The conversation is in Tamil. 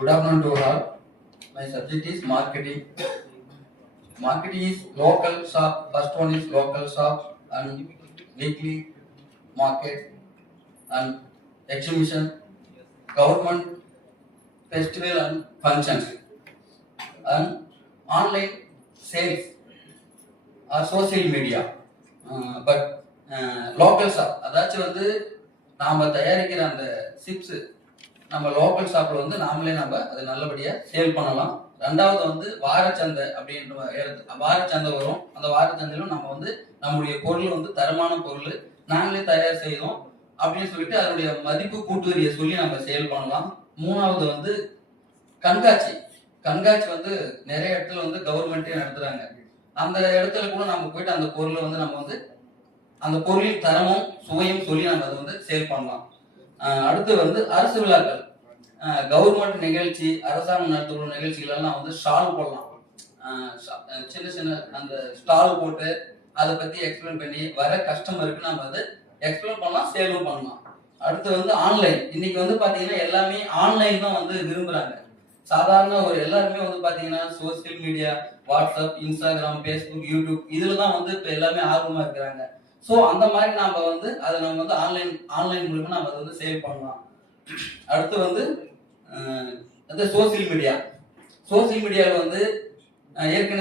Good afternoon to all. My subject is marketing. Marketing is local shop. First one is local shop and weekly market and exhibition, government festival and functions, and online sales or social media. But local shop அதாச்சும் வந்து நாம் தயாரிக்கிற அந்த சிப்ஸ் நம்ம லோக்கல் ஷாப்ல வந்து நாமளே நம்ம அதை நல்லபடியா சேல் பண்ணலாம். ரெண்டாவது வந்து வாரச்சந்தை அப்படின்ற வாரச்சந்தை வரும். அந்த வாரச்சந்தையிலும் நம்ம வந்து நம்முடைய பொருள் வந்து தரமான பொருள் நாங்களே தயார் செய்யறோம் அப்படின்னு சொல்லிட்டு அதனுடைய மதிப்பு கூட்டுவரியை சொல்லி நம்ம சேல் பண்ணலாம். மூணாவது வந்து கண்காட்சி. கண்காட்சி வந்து நிறைய இடத்துல வந்து கவர்மெண்ட்டே நடத்துறாங்க. அந்த இடத்துல கூட நம்ம போயிட்டு அந்த பொருளை வந்து நம்ம வந்து அந்த பொருளின் தரமும் சுவையும் சொல்லி நம்ம அதை வந்து சேல் பண்ணலாம். அடுத்து வந்து அரசு விழாக்கள், கவர்மெண்ட் நிகழ்ச்சி, அரசாங்கம் நடத்துகிற நிகழ்ச்சிகள் எல்லாம் வந்து ஸ்டால் போடலாம். சின்ன சின்ன அந்த ஸ்டால் போட்டு அதை பத்தி எக்ஸ்பிளைன் பண்ணி வர கஸ்டமருக்கு நம்ம அதை எக்ஸ்பிளைன் பண்ணலாம், சேலும் பண்ணலாம். அடுத்து வந்து ஆன்லைன். இன்னைக்கு வந்து பாத்தீங்கன்னா எல்லாமே ஆன்லைன் தான் வந்து விரும்புறாங்க. சாதாரண ஒரு எல்லாருமே வந்து பாத்தீங்கன்னா social media, WhatsApp, Instagram, Facebook, YouTube இதுல தான் வந்து இப்ப எல்லாமே ஆர்வமா இருக்கிறாங்க. ஸோ அந்த மாதிரி நாம வந்து அதை நம்ம வந்து ஆன்லைன் மூலமா நம்ம அதை வந்து சேல் பண்ணலாம். அடுத்து வந்து சோசியல் மீடியாவில் வந்து ஏற்கனவே